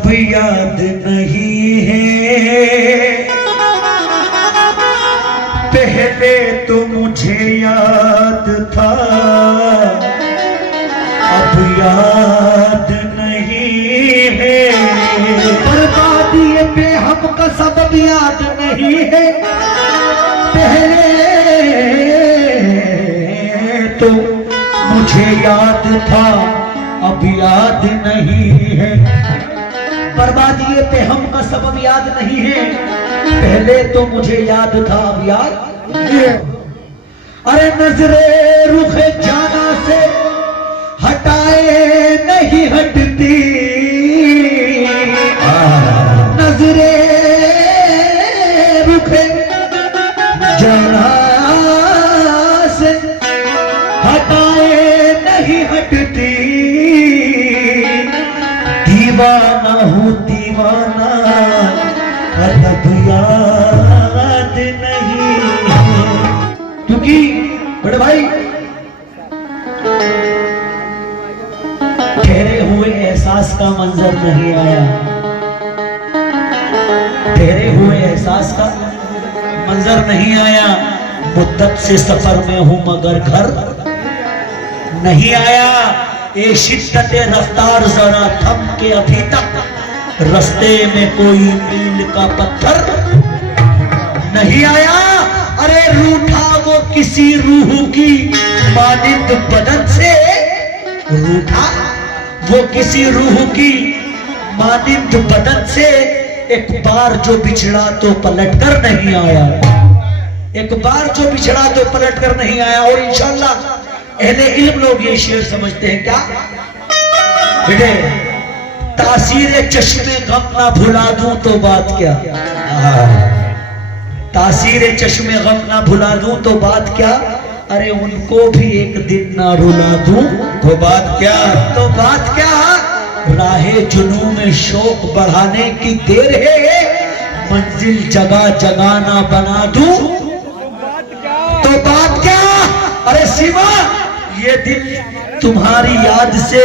अब याद नहीं है, पहले तो मुझे याद था, अब याद नहीं है। बर्बादी पे हमका सबब याद नहीं है, पहले तो मुझे याद था, अब याद नहीं है। बर्बादी पे हमका सबब याद नहीं है, पहले तो मुझे याद था, अब याद नहीं है। अरे नजरे रुखे जाना से हटाए नहीं हटती, नजरे रुखे जाना से हटाए नहीं हटती, दीवाना हूँ दीवाना, अब याद नहीं है। क्योंकि बड़े भाई ठहरे हुए एहसास का मंजर नहीं आया, ठहरे हुए एहसास का मंजर नहीं आया। मुद्दत से सफर में हूं मगर घर नहीं आया। ए शिद्दत रफ्तार जरा थम के अभी तक, रास्ते में कोई मील का पत्थर नहीं आया। अरे रूठा वो किसी रूह की मानिंद बदन से, रूठा वो किसी रूह की मानिंद बदन से, एक बार जो बिछड़ा तो पलट कर नहीं आया, एक बार जो बिछड़ा तो पलट कर नहीं आया। और इंशाअल्लाह अहले इल्म लोग ये शेर समझते हैं क्या बेटे, तासीर चश्मे गम ना भुला दूं तो बात क्या, तासीर चश्मे गम ना भुला दूं तो बात क्या, अरे उनको भी एक दिन ना रुला दूं तो बात क्या, तो बात क्या। राहे जुनू में शौक बढ़ाने की देर है, मंजिल जगह जगह ना बना दूं तो बात क्या। अरे शिवा ये दिल तुम्हारी याद से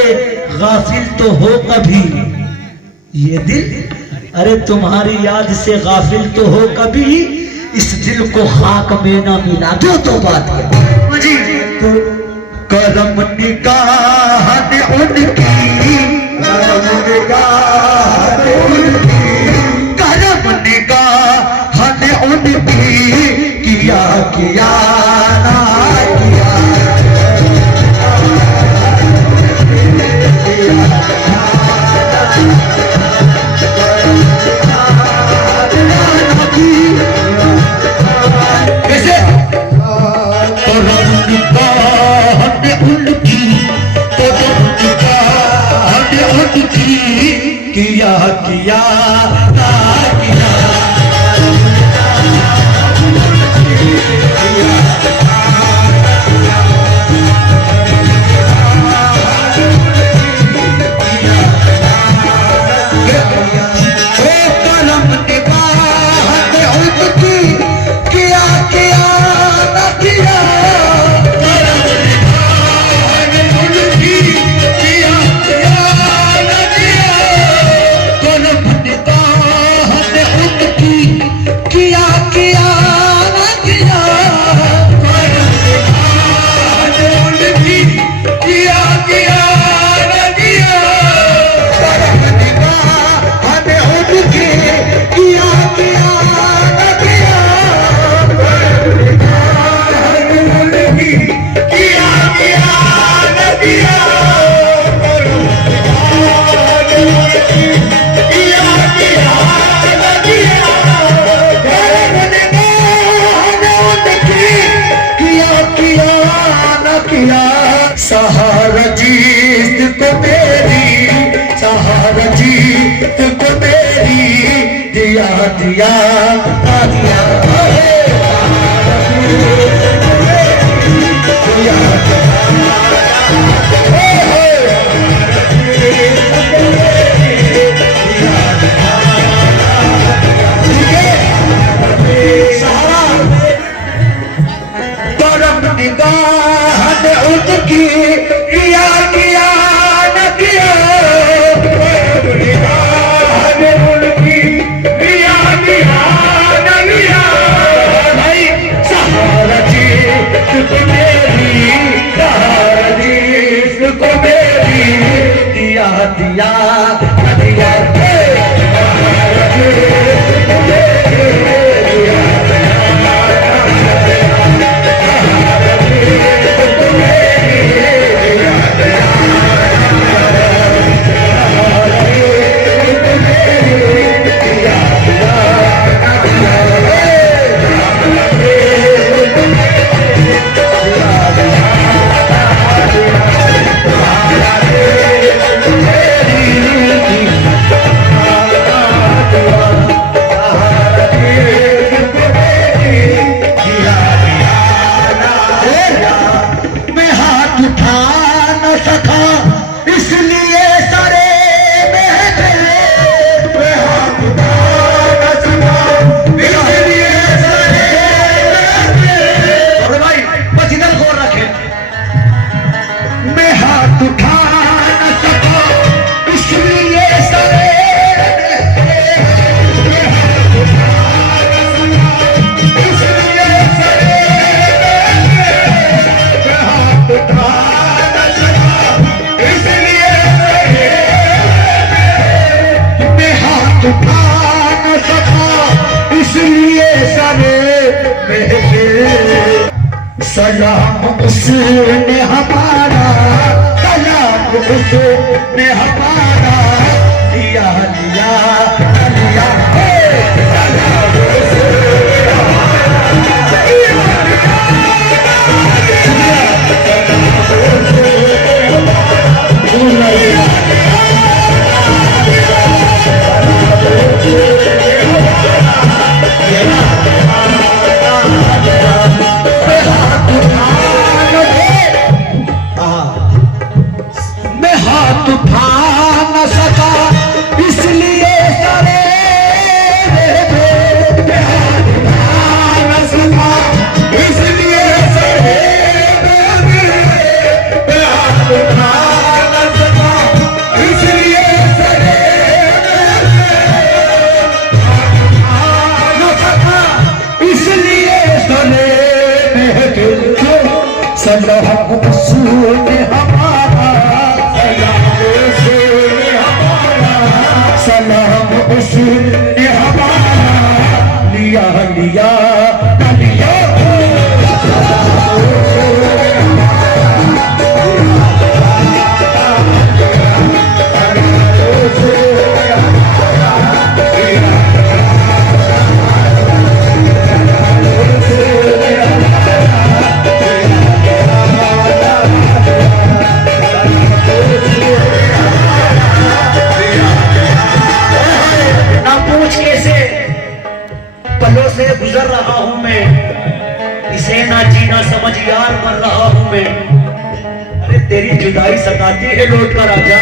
गाफिल तो हो कभी, ये दिल अरे तुम्हारी याद से गाफिल तो हो कभी, इस दिल को खाक में ना मिला दो तो बात क्या। तो करम निगाह ने उनकी, करम निगाह ने उनकी, करम निगाह ने उनकी, किया किया ना किया, कैसे करम निगाह ने उनकी, करम निगाह ने उनकी, किया किया ना किया, सहारा जीत को मेरी, सहारा जीत को मेरी, दिया दिया दिया, महफिल। सलाम उसने हमारा, सलाम उसने हमारा लिया लिया लिया, सलाम उसने हमारा मैं हाथ उठा न सका इसलिए सरे मैं हाथ उठा न सका इसलिए सरे मैं हाथ उठा न सका इसलिए सरे न सका इसलिए सरे सलाम उसने हमारा, सलाम उसने हमारा लिया लिया लिया, पलों से गुजर रहा हूं मैं, इसे ना जीना समझ यार मर रहा हूं मैं। अरे तेरी जुदाई सताती है लौट कर आजा,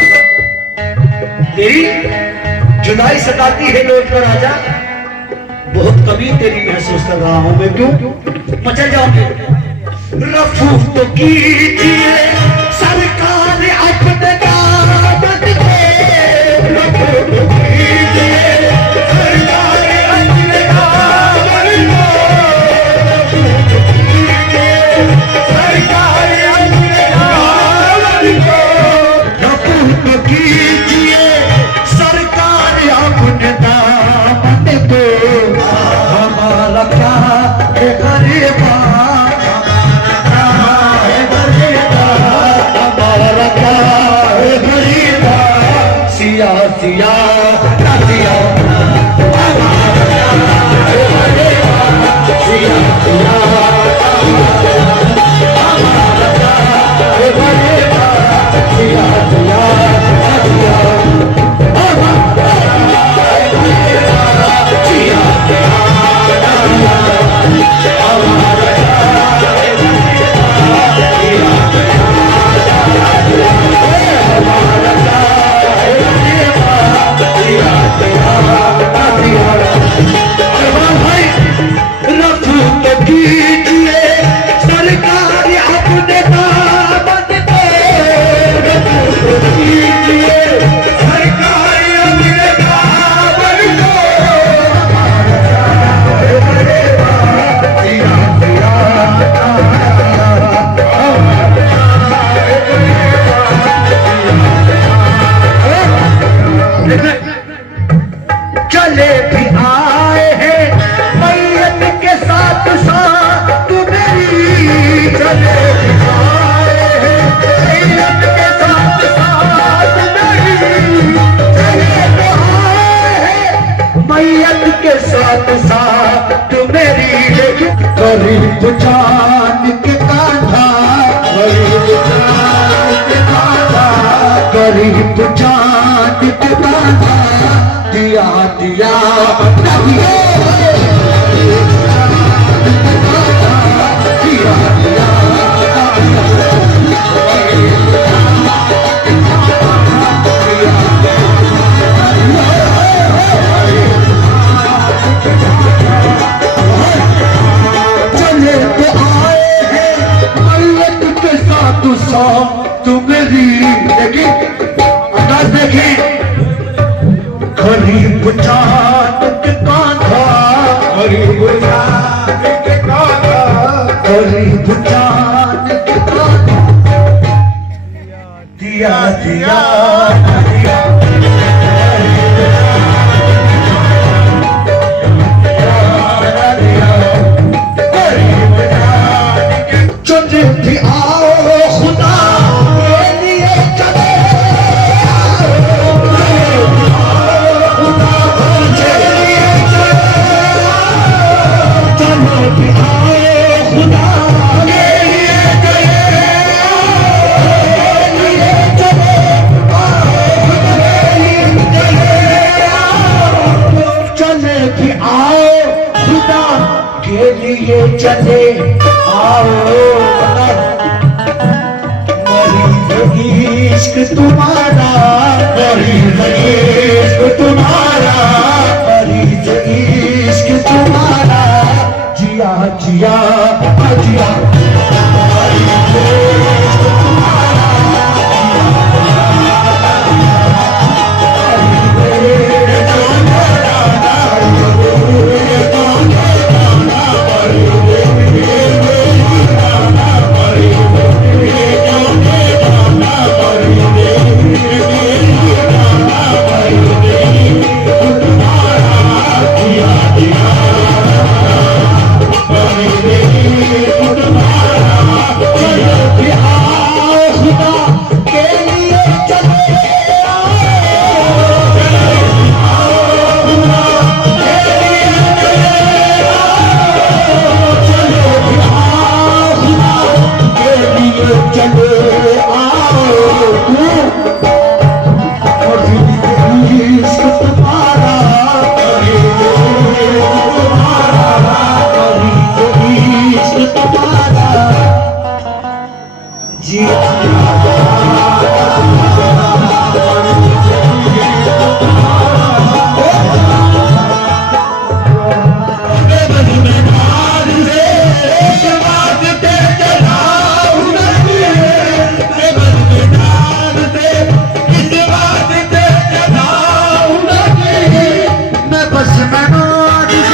तेरी जुदाई सताती है लौट कर आजा, बहुत कमी तेरी महसूस कर रहा हूं मैं। क्यों मचल जाओगे? रफू तो कीजिए सरकार अपने दामन पे, रफू तो कीजिए सरकार अपने दामन को, रफू तो कीजिए सरकार अपने दामन पे, हमारा क्या है गरीबा, सिया सिया सिया चले भी आए हैं मैयत के साथ साथ मेरी, चले भी आए हैं मैयत के साथ साथ मेरी, चले भी आए हैं मैयत के साथ साथ मेरी, गरीब जान के कांधा, गरीब जान के कांधा, गरीब जान के कांधा दिया दिया दिया चले तो आए हैं मैयत के साथ साथ तुम्हेरी, देखिए अंदाज देखिए, गरीब जान के कांधा, गरीब जान के कांधा, गरीब जान के कांधा दिया दिया दिया, दिया के लिए चले आओ मरीज इश्क तुम्हारा, मरीज इश्क तुम्हारा, मरीज इश्क तुम्हारा, जिया जिया